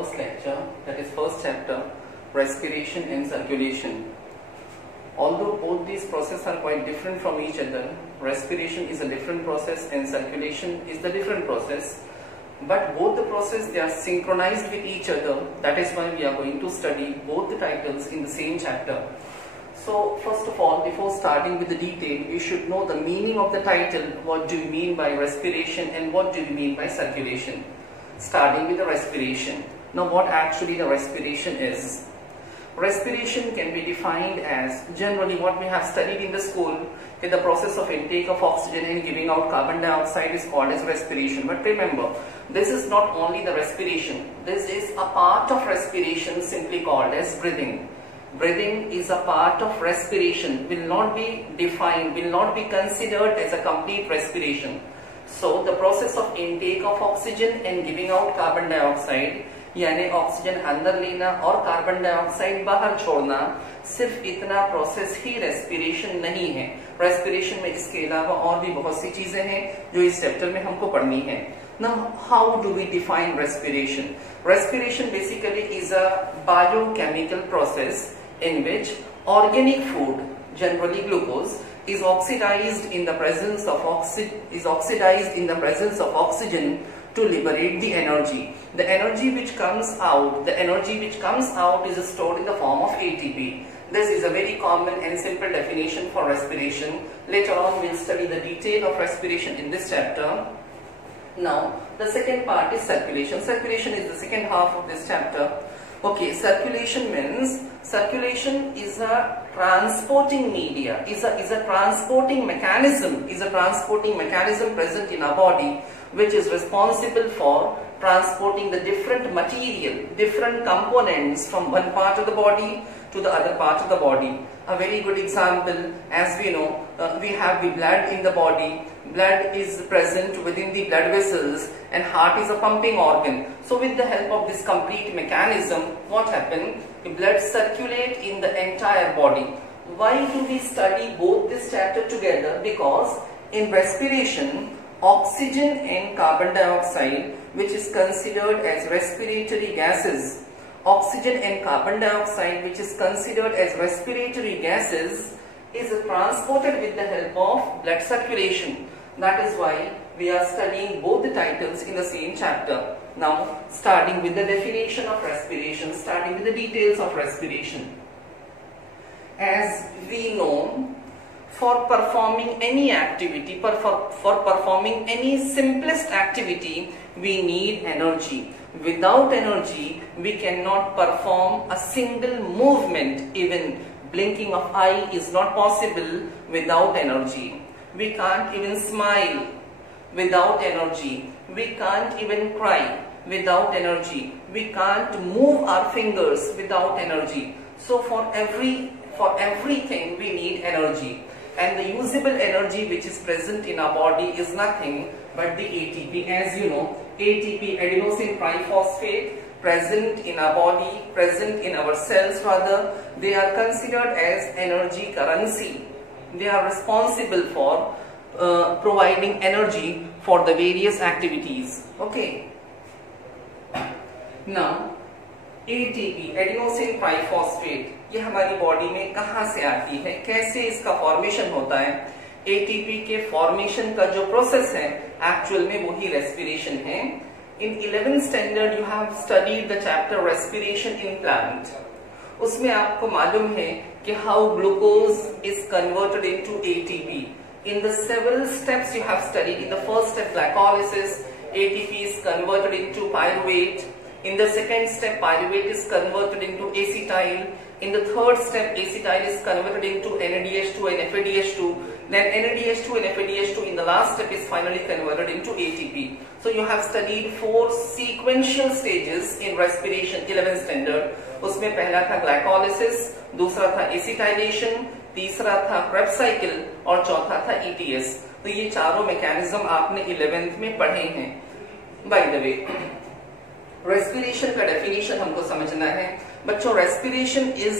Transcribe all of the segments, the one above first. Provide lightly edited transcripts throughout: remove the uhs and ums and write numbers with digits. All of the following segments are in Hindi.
first lecture, that is first chapter, respiration and circulation. Although both these processes are quite different from each other, respiration is a different process and circulation is the different process, but both the process they are synchronized with each other. That is why we are going to study both the titles in the same chapter. So first of all, before starting with the detail, we should know the meaning of the title. What do you mean by respiration and what do you mean by circulation? Starting with the respiration. Now what actually the respiration is? Respiration can be defined as generally what we have studied in the school, that the process of intake of oxygen and giving out carbon dioxide is called as respiration. But remember, this is not only the respiration. This is a part of respiration simply called as breathing. Breathing is a part of respiration, will not be defined, will not be considered as a complete respiration. So the process of intake of oxygen and giving out carbon dioxide, यानी ऑक्सीजन अंदर लेना और कार्बन डाइऑक्साइड बाहर छोड़ना, सिर्फ इतना प्रोसेस ही रेस्पिरेशन नहीं है. रेस्पिरेशन में इसके अलावा और भी बहुत सी चीजें हैं जो इस चैप्टर में हमको पढ़नी है. Now, how do we define respiration? Respiration basically is a biochemical process in which organic food, generally glucose, is oxidized in the presence of oxygen to liberate the energy. The energy which comes out is stored in the form of ATP. This is a very common and simple definition for respiration. Later on, we'll study the detail of respiration in this chapter. Now, the second part is circulation. Circulation is the second half of this chapter. Okay, circulation means, circulation is a transporting media, is a transporting mechanism present in our body, which is responsible for transporting the different material, different components from one part of the body to the other part of the body. A very good example, as we know, we have the blood in the body. Blood is present within the blood vessels and heart is a pumping organ. So with the help of this complete mechanism, what happens? The blood circulates in the entire body. Why do we study both this chapter together? Because in respiration, oxygen and carbon dioxide, which is considered as respiratory gases, oxygen and carbon dioxide, which is considered as respiratory gases, is transported with the help of blood circulation. That is why we are studying both the titles in the same chapter. Now, starting with the definition of respiration, starting with the details of respiration. As we know, for performing any activity, for performing any simplest activity, we need energy. Without energy, we cannot perform a single movement. Even blinking of eye is not possible without energy. We can't even smile without energy. We can't even cry without energy. We can't move our fingers without energy. So for everything we need energy. And the usable energy which is present in our body is nothing but the ATP. As you know, ATP, adenosine triphosphate, present in our body, present in our cells rather, they are considered as energy currency. They are responsible for providing energy for the various activities. Okay. Now, ATP, adenosine triphosphate, ये हमारी बॉडी में कहाँ से आती है, कैसे इसका फॉर्मेशन होता है? एटीपी के फॉर्मेशन का जो प्रोसेस है एक्चुअल में वही रेस्पिरेशन है. इन 11th standard you have studied the chapter respiration in plant. उसमें आपको मालूम है कि how glucose is converted into ATP. In the several steps you have studied. In the first step glycolysis, ATP is converted into pyruvate. In the second step, pyruvate is converted into acetyl. In the third step, acetyl is converted into NADH2 and FADH2. Then NADH2 and FADH2 in the last step is finally converted into ATP. So you have studied 4 sequential stages in respiration, 11th standard. उसमें पहला था glycolysis, दूसरा था acetylation, तीसरा था Krebs cycle और चौथा था ETS. तो ये चारों मैकेनिज्म आपने 11th में पढ़े हैं. By the way, रेस्पिरेशन का डेफिनेशन हमको समझना है. बच्चों, रेस्पिरेशन इज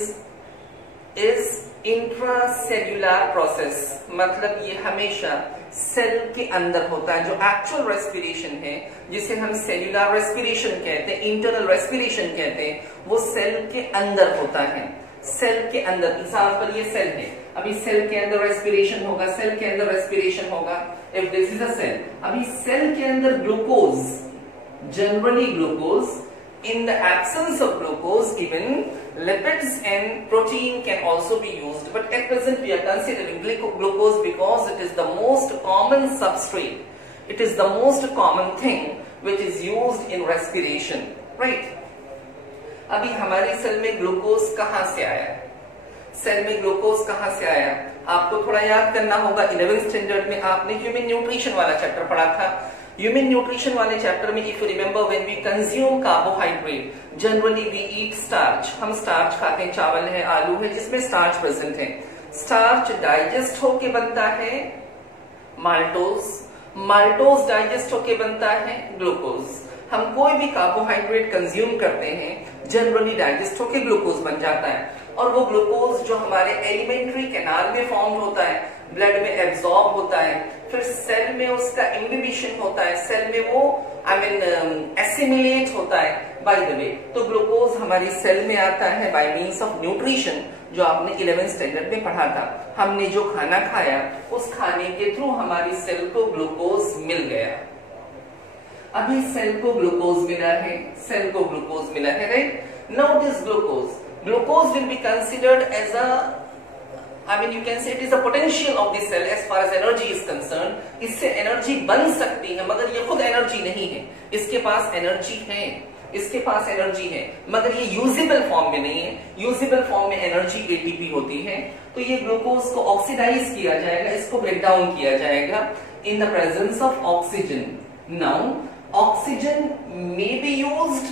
इंट्रासेल्यूलर प्रोसेस मतलब ये हमेशा सेल के अंदर होता है। जो एक्चुअल रेस्पिरेशन है जिसे हम सेल्यूलर रेस्पिरेशन कहते हैं, इंटरनल रेस्पिरेशन कहते हैं, वो सेल के अंदर होता है। सेल के अंदर, एग्जांपल ये सेल है, अभी सेल के अंदर रेस्पिरेशन होगा, सेल के अंदर रेस्पिरेशन होगा। If this is a cell, अभी सेल के अंदर glucose, generally glucose, in the absence of glucose even lipids and protein can also be used, but at present we are considering glucose because it is the most common substrate, it is the most common thing which is used in respiration, right? अभी हमारे सेल में ग्लूकोज कहां से आया? सेल में ग्लूकोज कहां से आया आपको थोड़ा याद करना होगा। 11th स्टैंडर्ड में आपने ह्यूमन न्यूट्रिशन वाला चैप्टर पढ़ा था। ह्यूमन न्यूट्रिशन वाले चैप्टर में if you remember, when we consume carbohydrate, generally we eat starch, हम स्टार्च खाते हैं, चावल है, आलू है जिसमें स्टार्च प्रेजेंट है। स्टार्च डाइजेस्ट होके बनता है माल्टोज, माल्टोज डाइजेस्ट होके बनता है ग्लूकोज। हम कोई भी कार्बोहाइड्रेट कंज्यूम करते हैं जनरली डाइजेस्ट होके ग्लूकोज बन जाता है, और वो ग्लूकोज जो हमारे एलिमेंट्री कैनाल में फॉर्म होता है, ब्लड में एब्जॉर्ब होता है, फिर सेल में उसका इनहिबिशन होता है, सेल में वो एसिमिलेट होता है। बाय द वे, तो ग्लूकोज हमारी सेल में आता है बाय मीन्स ऑफ न्यूट्रिशन, जो आपने 11th स्टैंडर्ड में पढ़ा था। हमने जो खाना खाया उस खाने के थ्रू हमारी सेल को ग्लूकोज मिल गया। अभी सेल को ग्लूकोज मिला है, सेल को ग्लूकोज मिला है, right? Now this glucose will be considered as a, I mean you can say it is a potential of the cell as far as energy is concerned। इससे एनर्जी बन सकती है मगर ये खुद एनर्जी नहीं है, इसके पास एनर्जी है, इसके पास एनर्जी है मगर ये यूजेबल फॉर्म में नहीं है। यूजेबल फॉर्म में एनर्जी एटीपी होती है, तो ये ग्लूकोज को ऑक्सीडाइज किया जाएगा, इसको ब्रेक डाउन किया जाएगा इन the presence of oxygen. Now oxygen may be used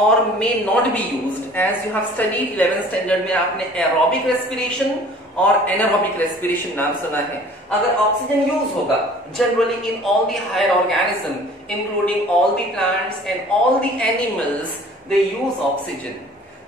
or may not be used as you have studied 11th standard में आपने aerobic respiration और anaerobic respiration नाम सुना है। अगर ऑक्सीजन यूज होगा generally in all the higher organism including all the plants and all the animals they use oxygen।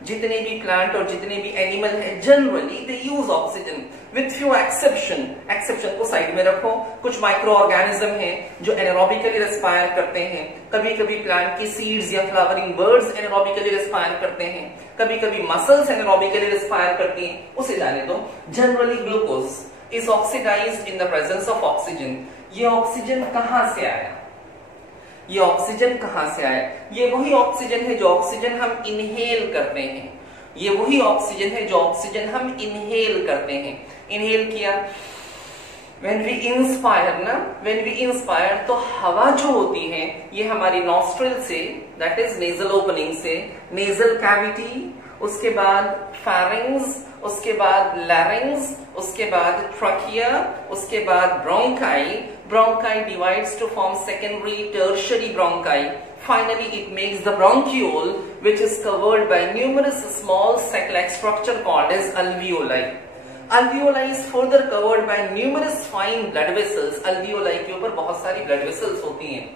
जितने भी प्लांट और जितने भी एनिमल है generally they use oxygen with few exception को साइड में रखो। कुछ माइक्रो ऑर्गेनिज्म हैं जो एनारोबिकली रेस्पायर करते हैं, कभी कभी प्लांट की सीड्स या फ्लावरिंग बर्ड्स एनारोबिकली रेस्पायर करते हैं, कभी कभी मसल्स एनारोबिकली रेस्पायर करती हैं, उसे जाने दो। Generally glucose is oxidized in the presence of oxygen. ये ऑक्सीजन कहां से आया? ये ऑक्सीजन कहां से आया? ये वही ऑक्सीजन है जो ऑक्सीजन हम इनहेल करते हैं, ये वही ऑक्सीजन है जो ऑक्सीजन हम इनहेल करते हैं। इनहेल किया, व्हेन वी इंस्पायर ना, व्हेन वी इंस्पायर तो हवा जो होती है ये हमारी नॉस्ट्रिल से, दैट इज नेजल ओपनिंग से, नेजल कैविटी, उसके बाद फेरिंग्स, उसके बाद लैरिंग्स, उसके बाद ट्रकिया, उसके बाद bronchi. Bronchi divides to form secondary, tertiary bronchi. Finally, it makes the bronchiole, which is covered by numerous small sac-like structure called as alveoli. Alveoli is further covered by numerous fine blood vessels. Alveoli के ऊपर बहुत सारी blood vessels होती हैं।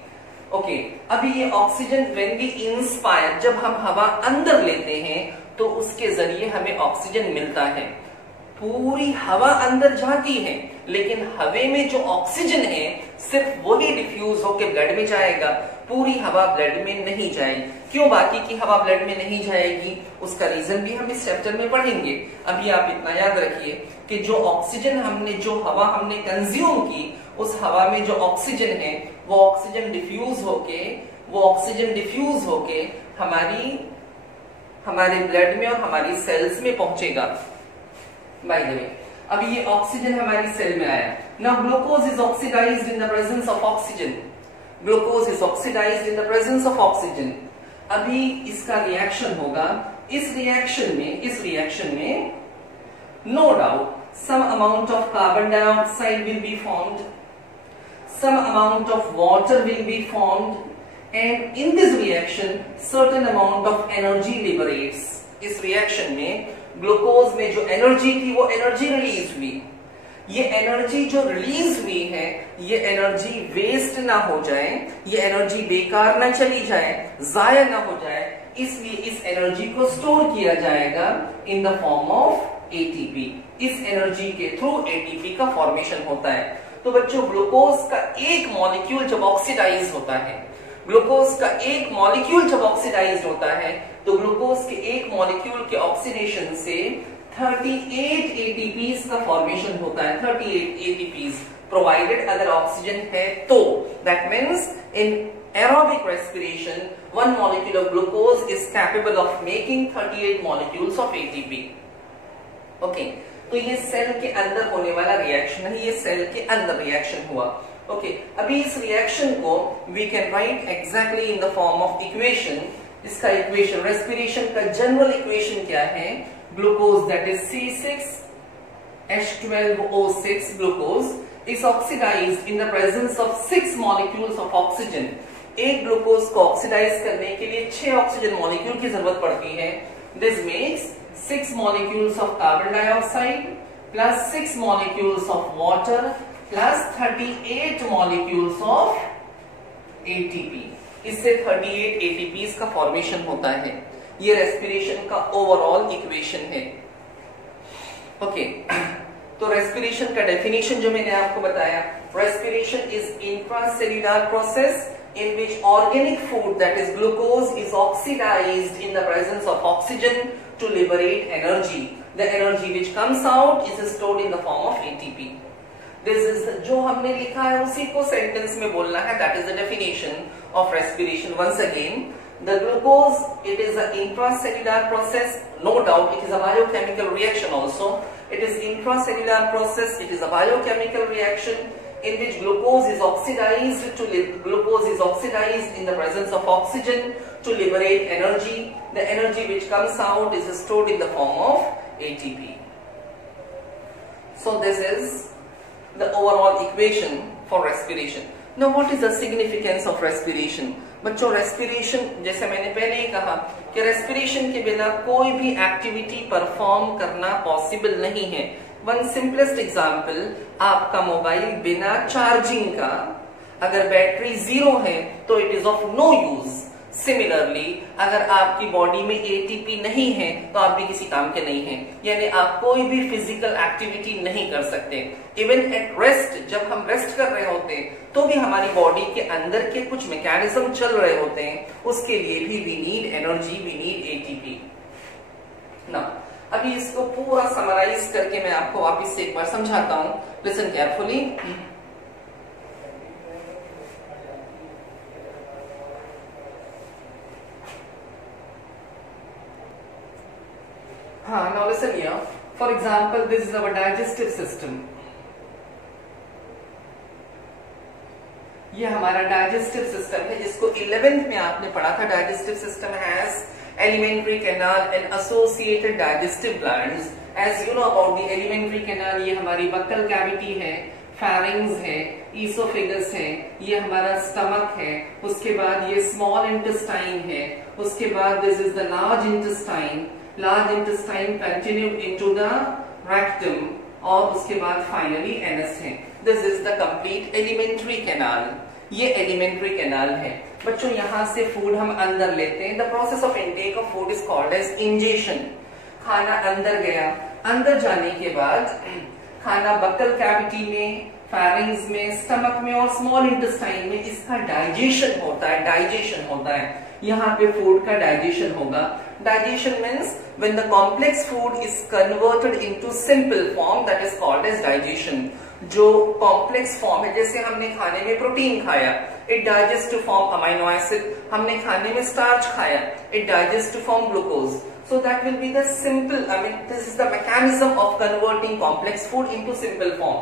Okay, अभी ये ऑक्सीजन when we inspire, जब हम हवा अंदर लेते हैं तो उसके जरिए हमें ऑक्सीजन मिलता है। पूरी हवा अंदर जाती है लेकिन हवा में जो ऑक्सीजन है सिर्फ वही डिफ्यूज होकर ब्लड में जाएगा, पूरी हवा ब्लड में नहीं जाएगी। क्यों बाकी की हवा ब्लड में नहीं जाएगी? उसका रीजन भी हम इस चैप्टर में पढ़ेंगे। अभी आप इतना याद रखिए कि जो ऑक्सीजन हमने, जो हवा हमने कंज्यूम की, उस हवा में जो ऑक्सीजन है वो ऑक्सीजन डिफ्यूज होके हमारे ब्लड में और हमारी सेल्स में पहुंचेगा। बाय द वे, अभी ये ऑक्सीजन हमारी सेल में आया। Now glucose is oxidized in the presence of oxygen. Glucose is oxidized in the presence of oxygen. अभी इसका रिएक्शन होगा। इस रिएक्शन में no doubt some amount of carbon dioxide will be formed, some amount of water will be formed, and in this reaction certain amount of energy liberates. इस रिएक्शन में ग्लूकोज में जो एनर्जी थी वो एनर्जी रिलीज हुई। ये एनर्जी जो रिलीज हुई है ये एनर्जी वेस्ट ना हो जाए, ये एनर्जी बेकार ना चली जाए, जाया ना हो जाए, इसलिए इस एनर्जी को स्टोर किया जाएगा इन द फॉर्म ऑफ एटीपी। इस एनर्जी के थ्रू एटीपी का फॉर्मेशन होता है। तो बच्चों ग्लूकोज का एक मॉलिक्यूल जब ऑक्सीडाइज होता है, ग्लूकोज का एक मॉलिक्यूल जब ऑक्सीडाइज होता है तो ग्लूकोज के एक मॉलिक्यूल के ऑक्सीडेशन से 38 एटीपीज का फॉर्मेशन होता है। 38 एटीपीज प्रोवाइडेड अगर ऑक्सीजन है तो। That means in aerobic respiration one molecule of glucose is capable of making 38 molecules of ATP। Okay, तो ये सेल के अंदर होने वाला रिएक्शन है, ये सेल के अंदर रिएक्शन हुआ। ओके, अभी इस रिएक्शन को we can write exactly in the form of equation. इसका इक्वेशन, रेस्पिरेशन का जनरल इक्वेशन क्या है? Glucose that is C6H12O6 glucose is oxidized in the presence of 6 molecules of oxygen। एक ग्लूकोज को ऑक्सीडाइज करने के लिए 6 ऑक्सीजन मॉलिक्यूल की जरूरत पड़ती है। This makes 6 molecules of carbon dioxide plus 6 molecules of water plus 38 molecules of ATP। इससे 38 ATPs का फॉर्मेशन होता है। ये रेस्पिरेशन का ओवरऑल इक्वेशन है। ओके, तो रेस्पिरेशन का डेफिनेशन जो मैंने आपको बताया, respiration is intracellular process in which organic food that is glucose is oxidized in the presence of oxygen to liberate energy। The energy which comes out is stored in the form of ATP। This is जो हमने लिखा है उसी को सेंटेंस में बोलना है। That is the definition of respiration। Once again, the glucose, it is an intracellular process, no doubt it is a biochemical reaction also। It is intracellular process, it is a biochemical reaction in which glucose is oxidized in the presence of oxygen to liberate energy। The energy which comes out is stored in the form of ATP। So this is the overall equation for respiration। Now what is the significance of respiration? बच्चों, रेस्पिरेशन जैसे मैंने पहले ही कहा कि रेस्पिरेशन के बिना कोई भी एक्टिविटी परफॉर्म करना पॉसिबल नहीं है। वन सिंपलेस्ट एग्जाम्पल, आपका मोबाइल बिना चार्जिंग का अगर बैटरी 0 है तो it is of no use. Similarly अगर आपकी बॉडी में एटीपी नहीं है तो आप भी किसी काम के नहीं हैं, यानी आप कोई भी फिजिकल एक्टिविटी नहीं कर सकते। इवन एट रेस्ट, जब हम रेस्ट कर रहे होते हैं तो भी हमारी बॉडी के अंदर के कुछ मैकेनिज्म चल रहे होते हैं, उसके लिए भी we need energy, we need ATP ना। अभी इसको पूरा समराइज करके मैं आपको वापस से एक बार समझाता हूं। Listen carefully. हाँ, now listen here। For example, this is our digestive system। ये हमारा डाइजेस्टिव सिस्टम है जिसको 11th में आपने पढ़ा था। Digestive system has alimentary canal and associated digestive glands. As you know about the alimentary canal, ये हमारी बक्कल कैविटी है, फेरिंग्स है, ईसोफेगस है, ये हमारा स्टमक है, उसके बाद ये स्मॉल इंटेस्टाइन है, उसके बाद this is the large intestine. Large intestine continue into the rectum और उसके बाद फाइनली एनस है। This is the complete alimentary canal. ये एलिमेंट्री कैनाल है। बच्चों, यहाँ से फूड हम अंदर लेते हैं। The process of intake of food is called as ingestion. खाना अंदर गया, अंदर जाने के बाद खाना बक्कल कैविटी में, फेरिंग्स में, स्टमक में और स्मॉल इंटेस्टाइन में इसका डाइजेशन होता है। डाइजेशन होता है, यहाँ पे फूड का डाइजेशन होगा। Digestion means when the complex food is converted into simple form, that is called as digestion. जो कॉम्प्लेक्स फॉर्म है, जैसे हमने खाने में प्रोटीन खाया, it digest to form amino acid. हमने खाने में स्टार्च खाया, it digest to form glucose. So that will be the simple, I mean this is the mechanism of converting complex food into simple form.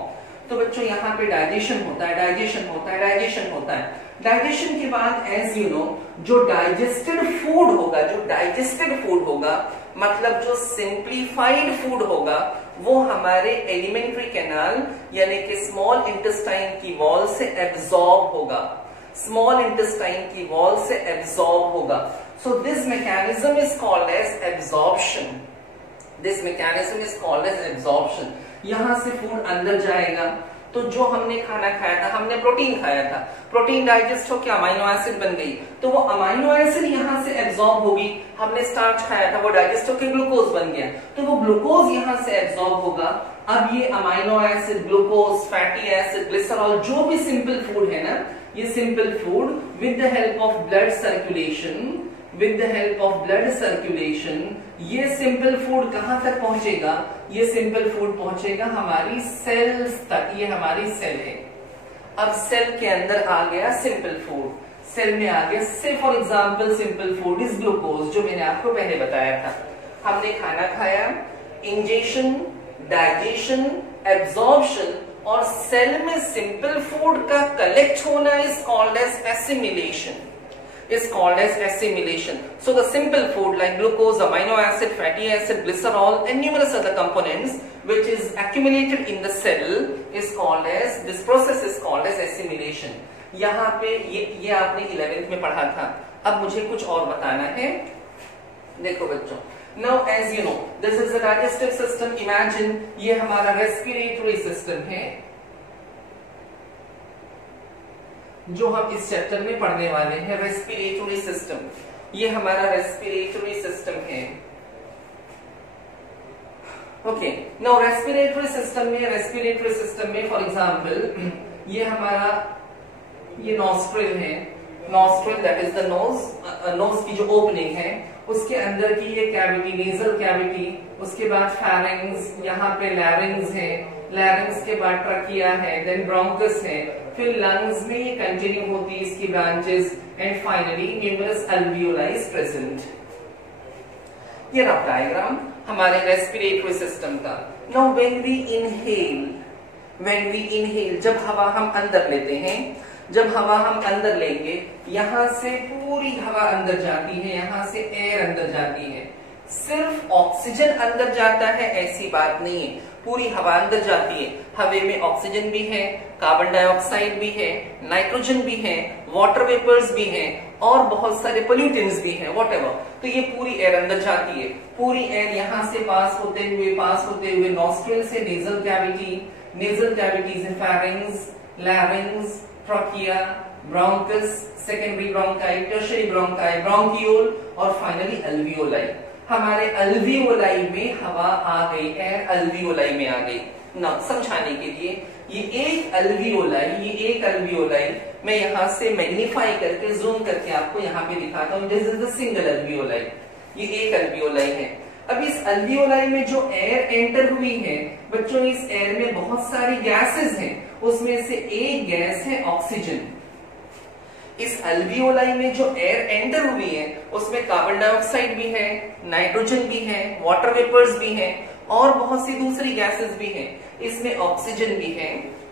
तो बच्चों, यहाँ पे डाइजेशन होता है, डाइजेशन होता है, डाइजेशन होता है। डाइजेशन के बाद एज यू नो जो डाइजेस्टेड फूड होगा, जो डाइजेस्टेड फूड होगा मतलब जो सिंप्लीफाइड फूड होगा, वो हमारे एलिमेंट्री कैनाल यानी कि स्मॉल इंटेस्टाइन की वॉल से एब्जॉर्ब होगा। स्मॉल इंटेस्टाइन की वॉल से एब्जॉर्ब होगा। So this mechanism is called as absorption. This mechanism is called as absorption. यहां से फूड अंदर जाएगा तो जो हमने खाना खाया था, हमने प्रोटीन खाया था, प्रोटीन डाइजेस्ट होकर अमाइनो एसिड बन गई, तो वो अमाइनो एसिड यहाँ से एब्जॉर्ब होगी। हमने स्टार्च खाया था, वो डाइजेस्ट होकर ग्लूकोज बन गया, तो वो ग्लूकोज यहाँ से एब्जॉर्ब होगा। अब ये amino acid, glucose, fatty acid, glycerol, जो भी सिंपल फूड है ना, ये simple food with the help of blood circulation, with the help of blood circulation, ये सिंपल फूड कहां तक पहुंचेगा? ये सिंपल फूड पहुंचेगा हमारी सेल्स तक। ये हमारी सेल है। अब सेल के अंदर आ गया सिंपल फूड, सेल में आ गया, से for example simple food is glucose, जो मैंने आपको पहले बताया था। हमने खाना खाया, इंजेक्शन, डाइजेशन, एब्जॉर्प्शन और सेल में सिंपल फूड का कलेक्ट होना is called as assimilation, is called as assimilation. So the simple food like glucose, amino acid, fatty acid, glycerol and numerous other components which is accumulated in the cell is called as, this process is called as assimilation. यहाँ पे ये आपने 11th में पढ़ा था। अब मुझे कुछ और बताना है। देखो बच्चों, now as you know this is a digestive system. Imagine ये हमारा respiratory system है जो हम इस चैप्टर में पढ़ने वाले हैं, रेस्पिरेटरी सिस्टम। ये हमारा रेस्पिरेटरी सिस्टम है। ओके, नाउ रेस्पिरेटरी सिस्टम में फॉर एग्जांपल ये हमारा ये नॉस्ट्रिल है, nostril that is the nose, nose की जो ओपनिंग है उसके अंदर की ये कैविटी, नेजल कैविटी, उसके बाद फेरिंग्स, यहाँ पे लैरिंग्स है, लैरिंग्स के बाद ट्रकिया है, देन ब्रोंकस है, फिर लंग्स में ये कंटिन्यू होती है इसकी branches and finally numerous alveoli present. ये रफ डायग्राम हमारे रेस्पिरेटरी सिस्टम का। नाउ व्हेन वी इनहेल, जब हवा हम अंदर लेते हैं, जब हवा हम अंदर लेंगे, यहां से पूरी हवा अंदर जाती है, यहां से एयर अंदर जाती है। सिर्फ ऑक्सीजन अंदर जाता है ऐसी बात नहीं है, पूरी हवा अंदर जाती है। हवा में ऑक्सीजन भी है, कार्बन डाइऑक्साइड भी है, नाइट्रोजन भी है, वाटर वेपर्स भी हैं और बहुत सारे पोल्यूटेंट्स भी हैं, व्हाटएवर। तो ये पूरी एयर अंदर जाती है। पूरी एयर यहां से पास होते हुए नॉस्ट्रिल से नेजल कैविटी, नेजल कैविटी से pharynx, लैरिंग्स, trachea, bronchus, secondary bronchi, tertiary bronchi, bronchiole और फाइनली अल्वियोलाई। हमारे अल्वियोलाई में हवा आ गई, एयर अल्वियोलाई में आ गई। ना समझाने के लिए ये एक अल्वियोलाई मैं यहां से मैग्नीफाई करके जूम करके आपको यहाँ पे दिखाता हूँ। This is the single alveoli, ये एक अल्वियोलाई है। अब इस अल्वियोलाई में जो एयर एंटर हुई है बच्चों, इस एयर में बहुत सारी गैसेस हैं, उसमें से एक गैस है ऑक्सीजन। इस अल्वियोलाई में जो एयर एंटर हुई है उसमें कार्बन डाइऑक्साइड भी है, नाइट्रोजन भी है, वाटर वेपर्स भी हैं और बहुत सी दूसरी गैसेस भी हैं। इसमें ऑक्सीजन भी है,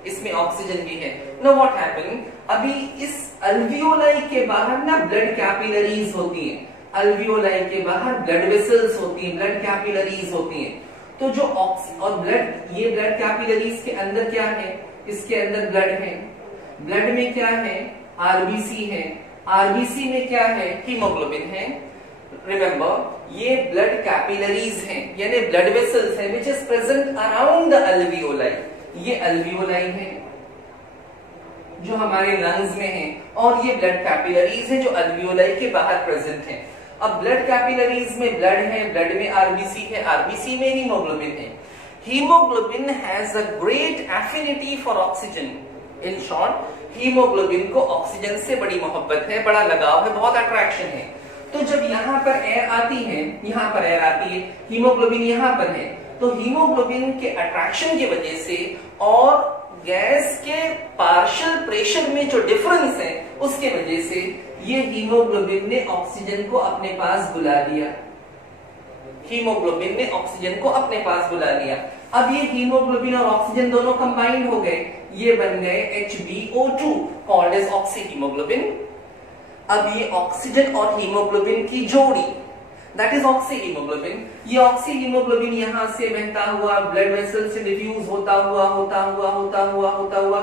इसमें ऑक्सीजन भी है। नो व्हाट हैपन, अभी इस अल्वियोलाई के बाहर ना ब्लड कैपिलरीज होती हैं, अल्वियोलाई के बाहर ब्लड वेसल्स होती हैं, ब्लड कैपिलरीज होती हैं। तो जो और ब्लड, ये ब्लड कैपिलरीज के अंदर क्या है? इसके अंदर ब्लड है, ब्लड में क्या है? आरबीसी है, आरबीसी में क्या है? हीमोग्लोबिन है। रिमेंबर, ये ब्लड कैपिलरीज हैं, यानी ब्लड वेसल्स हैं which is present around the alveoli. ये अल्वियोलाई है जो हमारे लंग्स में है और ये ब्लड कैपिलरीज है जो अल्वियोलाई के बाहर प्रेजेंट है। अब ब्लड कैपिलरीज में ब्लड है, ब्लड में आरबीसी है, आरबीसी में हीमोग्लोबिन है। Haemoglobin has a great affinity for oxygen. In short, haemoglobin को ऑक्सीजन से बड़ी मोहब्बत है, बड़ा लगाव है, बहुत अट्रैक्शन है। तो जब यहाँ पर एयर आती है, यहाँ पर एयर आती है, हीमोग्लोबिन यहाँ पर है, तो हीमोग्लोबिन के अट्रैक्शन की वजह से और गैस के पार्शियल प्रेशर में जो डिफरेंस है उसके वजह से ये हीमोग्लोबिन ने ऑक्सीजन को अपने पास बुला लिया, हीमोग्लोबिन ने ऑक्सीजन को अपने पास बुला लिया। अब ये हीमोग्लोबिन और ऑक्सीजन दोनों कंबाइंड हो गए, ये बन गए HbO2 कॉल्ड एज ऑक्सीहीमोग्लोबिन। अब ये ऑक्सीजन और हीमोग्लोबिन की जोड़ी दैट इज ऑक्सीहीमोग्लोबिन, ये ऑक्सीहीमोग्लोबिन यहां से बहता हुआ ब्लड वेसल से डिफ्यूज होता हुआ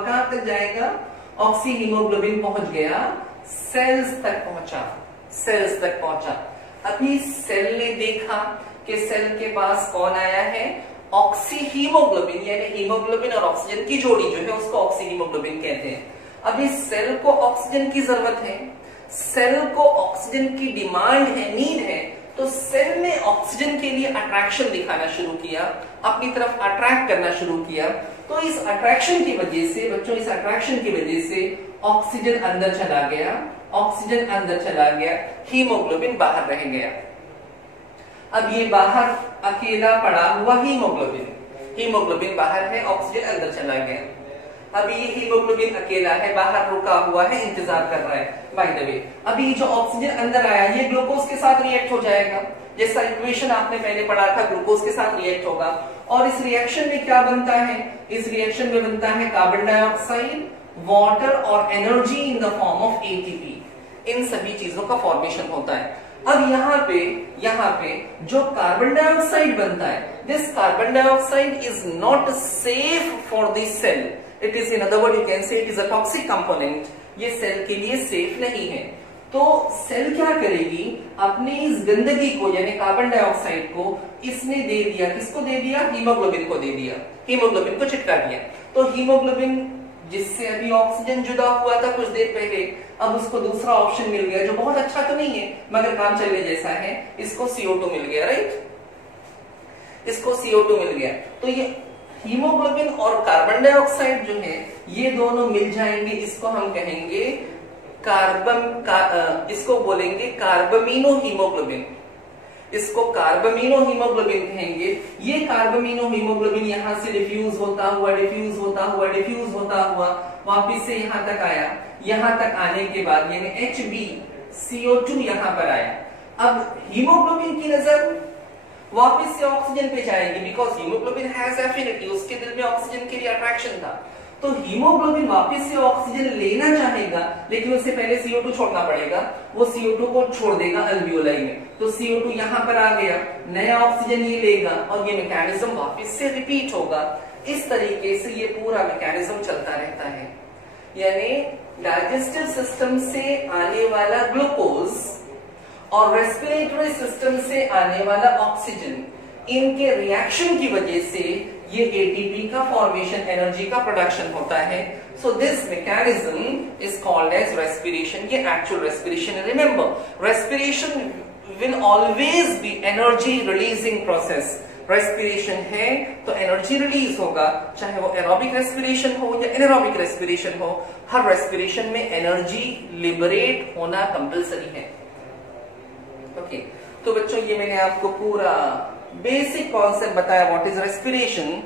कहां तक जाएगा? ऑक्सीहीमोग्लोबिन पहुंच गया सेल्स तक पहुंचा। अभी सेल ने देखा कि सेल के पास कौन आया है? ऑक्सी हीमोग्लोबिन, यानी हीमोग्लोबिन और ऑक्सीजन की जोड़ी जो है उसको ऑक्सी हीमोग्लोबिन कहते हैं। अब इस सेल को ऑक्सीजन की जरूरत है, सेल को ऑक्सीजन की डिमांड है, नीड है, तो सेल ने ऑक्सीजन के लिए अट्रैक्शन दिखाना शुरू किया, अपनी तरफ अट्रैक्ट करना शुरू किया। तो इस अट्रैक्शन की वजह से बच्चों, इस अट्रैक्शन की वजह से ऑक्सीजन अंदर चला गया, ऑक्सीजन अंदर चला गया, हीमोग्लोबिन बाहर रह गया। अब ये बाहर अकेला पड़ा हुआ हीमोग्लोबिन, हीमोग्लोबिन बाहर है, ऑक्सीजन अंदर चला गया। अब ये हीमोग्लोबिन अकेला है, बाहर रुका हुआ है, इंतजार कर रहा है। बाय द वे, अभी जो ऑक्सीजन अंदर आया ये ग्लूकोज के साथ रिएक्ट हो जाएगा, जैसा इक्वेशन आपने पहले पढ़ा था, ग्लूकोज के साथ रिएक्ट होगा। और इस रिएक्शन में क्या बनता है? इस रिएक्शन में बनता है कार्बन डाइऑक्साइड, वाटर और energy in the form of ATP. इन सभी चीजों का फॉर्मेशन होता है। अब यहाँ पे जो कार्बन डाइऑक्साइड बनता है, this carbon dioxide is not safe for the cell, it is in other word you can say it is a toxic component. ये सेल के लिए सेफ नहीं है। तो सेल क्या करेगी? अपने इस गंदगी को यानी कार्बन डाइऑक्साइड को इसने दे दिया, किसको दे दिया? हीमोग्लोबिन को दे दिया, हीमोग्लोबिन को चिपका दिया। तो हीमोग्लोबिन जिससे अभी ऑक्सीजन जुदा हुआ था कुछ देर पहले, अब उसको दूसरा ऑप्शन मिल गया जो बहुत अच्छा तो नहीं है मगर काम चलने जैसा है, इसको CO2 मिल गया, राइट? इसको CO2 मिल गया। तो ये हीमोग्लोबिन और कार्बन डाइऑक्साइड जो है ये दोनों मिल जाएंगे, इसको हम कहेंगे इसको बोलेंगे कार्बमिनो हीमोग्लोबिन, इसको कार्बमिनो हीमोग्लोबिन कहेंगे। ये कार्बमिनो हीमोग्लोबिन यहां से डिफ्यूज होता हुआ वापिस से यहां तक आया, यहां तक आने के बाद यानी HbCO2 यहां पर आया। अब हीमोग्लोबिन की नजर वापिस से ऑक्सीजन पे जाएगी, बिकॉज हीमोग्लोबिन हैज एफिनिटी, उसके दिल में ऑक्सीजन के लिए अट्रैक्शन था। तो हीमोग्लोबिन वापस से ऑक्सीजन लेना चाहेगा, लेकिन उससे पहले CO2 छोड़ना पड़ेगा। वो CO2 को छोड़ देगा अल्वियोलाई में, तो CO2 यहां पर आ गया, नया ऑक्सीजन ये लेगा और ये मैकेनिज्म वापस से रिपीट होगा। इस तरीके से ये पूरा मैकेनिज्म चलता रहता है। यानी डाइजेस्टिव सिस्टम से आने वाला ग्लूकोज और रेस्पिरेटरी सिस्टम से आने वाला ऑक्सीजन, इनके रिएक्शन की वजह से ये एटीपी का फॉर्मेशन, एनर्जी का प्रोडक्शन होता है। So this mechanism is called as respiration. ये एक्चुअल रेस्पिरेशन है। Remember, respiration will always be energy releasing process. Respiration है तो एनर्जी रिलीज होगा, चाहे वो एरोबिक रेस्पिरेशन हो या एनारोबिक रेस्पिरेशन हो, हर रेस्पिरेशन में एनर्जी लिबरेट होना कंपल्सरी है। ओके, तो बच्चों ये मैंने आपको पूरा बेसिक कॉन्सेप्ट बताया, what is respiration.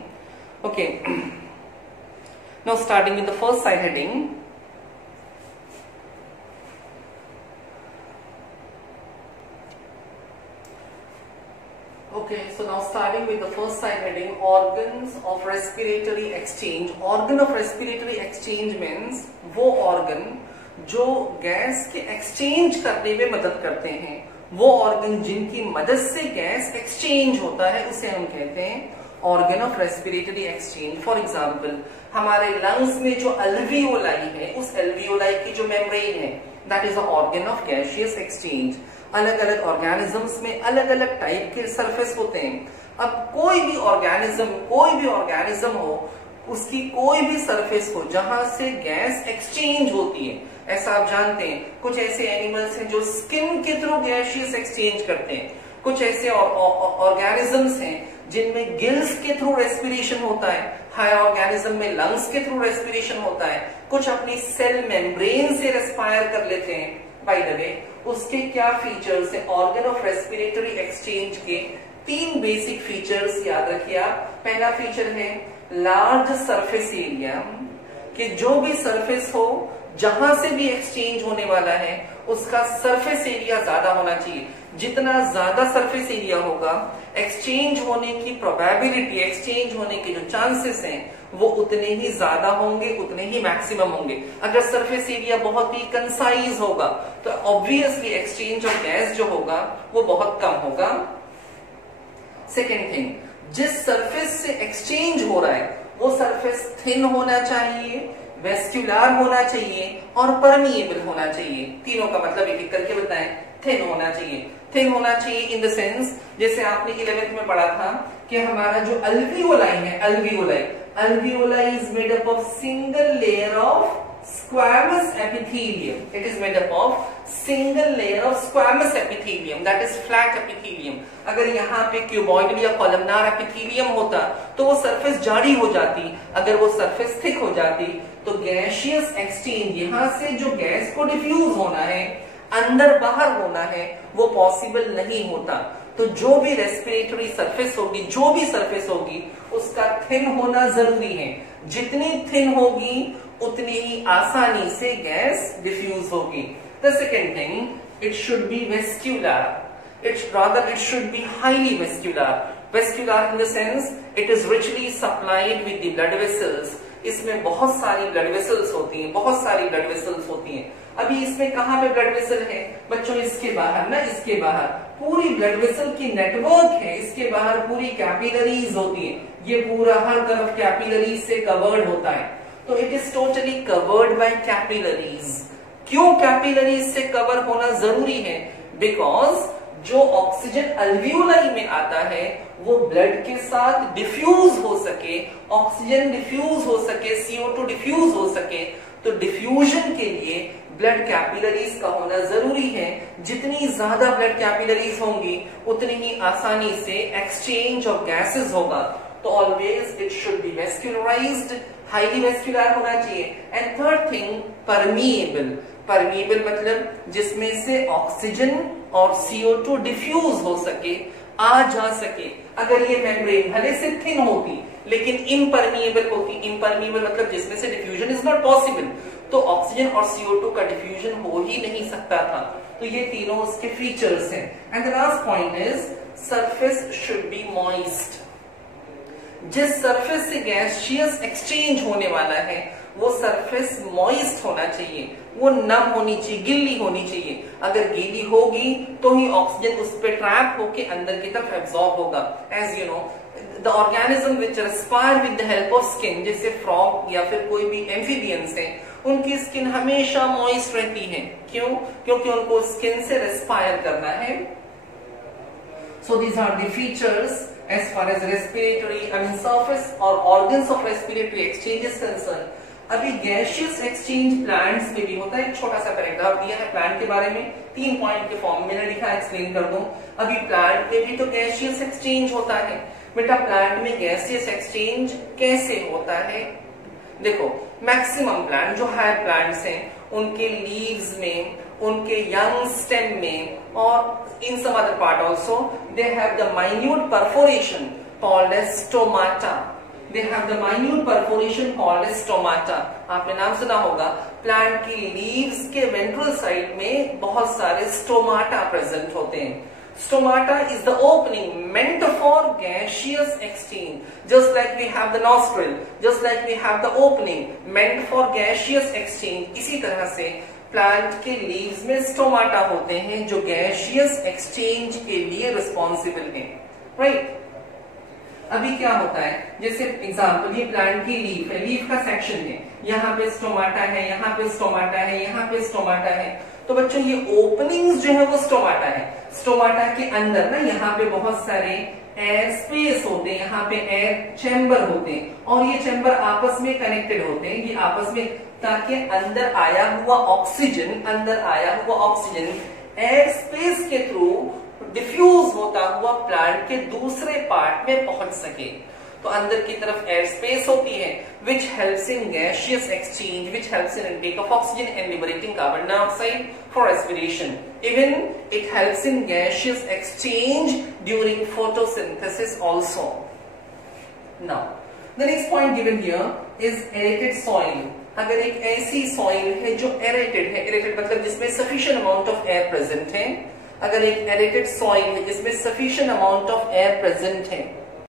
Okay, now starting with the first side heading. Okay, so now starting with the first side heading, organs of respiratory exchange. Organ of respiratory exchange means वो organ जो गैस के एक्सचेंज करने में मदद करते हैं, वो ऑर्गन जिनकी मदद से गैस एक्सचेंज होता है उसे हम कहते हैं organ of respiratory exchange. For example, हमारे लंग्स में जो अल्वियोलाई है, उस अल्वियोलाई की जो मेम्ब्रेन है, that is a organ of gaseous exchange. अलग अलग ऑर्गेनिजम्स में अलग अलग टाइप के सरफेस होते हैं। अब कोई भी ऑर्गेनिज्म हो, उसकी कोई भी सरफेस हो जहां से गैस एक्सचेंज होती है, ऐसा आप जानते हैं। कुछ ऐसे एनिमल्स हैं जो स्किन के थ्रू गैसियस एक्सचेंज करते हैं, कुछ ऐसे ऑर्गेनिजम्स हैं जिनमें गिल्स के थ्रू रेस्पिरेशन होता है, हाई ऑर्गेनिज्म में लंग्स के थ्रू रेस्पिरेशन होता है, कुछ अपनी सेल मेम्ब्रेन से रेस्पायर कर लेते हैं। बाय द वे, उसके क्या फीचर्स है? ऑर्गन ऑफ रेस्पिरेटरी एक्सचेंज के 3 बेसिक फीचर्स याद रखिए आप। पहला फीचर है लार्ज सरफेस एरिया, कि जो भी सरफेस हो जहां से भी एक्सचेंज होने वाला है उसका सरफेस एरिया ज्यादा होना चाहिए। जितना ज्यादा सरफेस एरिया होगा, एक्सचेंज होने की प्रोबेबिलिटी, एक्सचेंज होने के जो चांसेस हैं वो उतने ही ज्यादा होंगे, उतने ही मैक्सिमम होंगे। अगर सरफेस एरिया बहुत ही कंसाइज होगा तो ऑब्वियसली एक्सचेंज ऑफ गैस जो होगा वो बहुत कम होगा। सेकेंड थिंग, जिस सरफेस से एक्सचेंज हो रहा है वो सरफेस थिन होना चाहिए, वेस्क्युलर होना चाहिए और परमिएबल होना चाहिए। तीनों का मतलब एक एक करके बताएं। थिन होना चाहिए। थिन होना चाहिए इन द सेंस, जैसे आपने 11th में पढ़ा था कि हमारा जो अल्वियोलाई है, alveoli is made up of single layer of squamous epithelium. It is made up of single layer of squamous epithelium, that is flat epithelium. अगर यहाँ पे क्यूबॉइडल या कॉलमनार एपिथेलियम होता तो वो सरफेस जाड़ी हो जाती, अगर वो सरफेस थिक हो जाती तो गैसियस एक्सचेंज, यहाँ से जो गैस को डिफ्यूज होना है, अंदर बाहर होना है, वो पॉसिबल नहीं होता। तो जो भी रेस्पिरेटरी सरफेस होगी, जो भी सरफेस होगी, उसका थिन होना जरूरी है। जितनी थिन होगी उतनी ही आसानी से गैस डिफ्यूज होगी। The second thing, it should B vascular, it should be highly vascular. Vascular in the sense it is richly supplied with the blood vessels. इसमें बहुत सारी ब्लड वेसल्स होती हैं, बहुत सारी ब्लड वेसल्स होती हैं। अभी इसमें कहाँ पे ब्लड वेसल है बच्चों? इसके बाहर ना, इसके बाहर पूरी ब्लड वेसल की नेटवर्क है, इसके बाहर पूरी कैपिलरीज होती है, ये पूरा हर तरफ कैपिलरीज से कवर्ड होता है। तो it is totally covered by capillaries. क्यों कैपिलरीज से कवर होना जरूरी है? बिकॉज जो ऑक्सीजन अल्वियोलाई में आता है वो ब्लड के साथ डिफ्यूज हो सके, ऑक्सीजन डिफ्यूज हो सके, CO2 डिफ्यूज हो सके, तो डिफ्यूजन के लिए ब्लड कैपिलरीज का होना जरूरी है। जितनी ज्यादा ब्लड कैपिलरीज होंगी उतनी ही आसानी से एक्सचेंज ऑफ गैसेस होगा। तो always it should be vascularised, highly vascular होना चाहिए। And third thing, permeable. Permeable मतलब जिसमें से ऑक्सीजन और CO2 डिफ्यूज हो सके, आ जा सके। अगर ये मेम्ब्रेन भले से थिन होती लेकिन इम्परमिएबल होती, इम्परमिएबल मतलब जिसमें से डिफ्यूजन इज नॉट पॉसिबल, तो ऑक्सीजन और CO2 का डिफ्यूजन हो ही नहीं सकता था। तो ये तीनों उसके फीचर्स हैं। And the last point is surface should be moist. जिस सरफेस से गैसियस एक्सचेंज होने वाला है वो सरफेस मॉइस्ट होना चाहिए, वो नम होनी चाहिए, गिल्ली होनी चाहिए। अगर गीली होगी तो ही ऑक्सीजन उस पर ट्रैप होके अंदर की तरफ एब्जॉर्ब होगा। As you know, the organism which respire with the help of skin, जैसे फ्रॉग या फिर कोई भी एम्फीबियंस है, उनकी स्किन हमेशा मॉइस्ट रहती है। क्यों? क्योंकि उनको स्किन से रेस्पायर करना है। So these are the features as far as respiratory, surface or organs of respiratory exchange is concerned. अभी गैसियस एक्सचेंज प्लांट्स में भी होता है। एक छोटा सा पैराग्राफ दिया है प्लांट के बारे में, 3 पॉइंट के फॉर्म में मैंने लिखा, एक्सप्लेन कर दूं। अभी प्लांट में भी तो गैसियस एक्सचेंज होता है। बेटा प्लांट में गैसियस एक्सचेंज कैसे होता है? देखो, मैक्सिमम प्लांट जो हायर प्लांट्स हैं उनके लीव्स में, उनके यंग स्टेम में और in some other part also they have the minute perforation called as stomata. They have the minute perforation called as stomata. आपने नाम सुना होगा। प्लांट की लीव्स के वेंट्रल साइड में बहुत सारे स्टोमाटा प्रेजेंट होते हैं। Stomata is the opening meant for gaseous exchange. Just like we have the nostril, just like we have the opening meant for gaseous exchange. इसी तरह से प्लांट के लीव्स में स्टोमाटा होते हैं जो गैसियस एक्सचेंज के लिए रिस्पॉन्सिबल हैं, राइट? अभी क्या होता है, जैसे एग्जांपल, ये प्लांट की लीफ है, लीफ का सेक्शन है, यहाँ पे स्टोमाटा है, यहाँ पे स्टोमाटा है, यहाँ पे स्टोमाटा है। तो बच्चों ये ओपनिंग्स जो है वो स्टोमाटा है। स्टोमाटा के अंदर ना यहाँ पे बहुत सारे एयर स्पेस होते हैं, यहाँ पे एयर चैम्बर होते हैं और ये चैम्बर आपस में कनेक्टेड होते हैं, ये आपस में, ताकि अंदर आया हुआ ऑक्सीजन एयर स्पेस के थ्रू डिफ्यूज होता हुआ प्लांट के दूसरे पार्ट में पहुंच सके। तो अंदर की तरफ एयर स्पेस होती है which helps in gaseous exchange, which helps in intake of oxygen and liberating carbon dioxide for respiration. Even it helps in gaseous exchange during photosynthesis also. Now, the next point given here is aerated soil. अगर एक ऐसी सॉइल है जो एरेटेड है, एरेटेड मतलब जिसमें sufficient amount of air present है, अगर एक एरेटेड सॉइल है जिसमें sufficient amount of air present है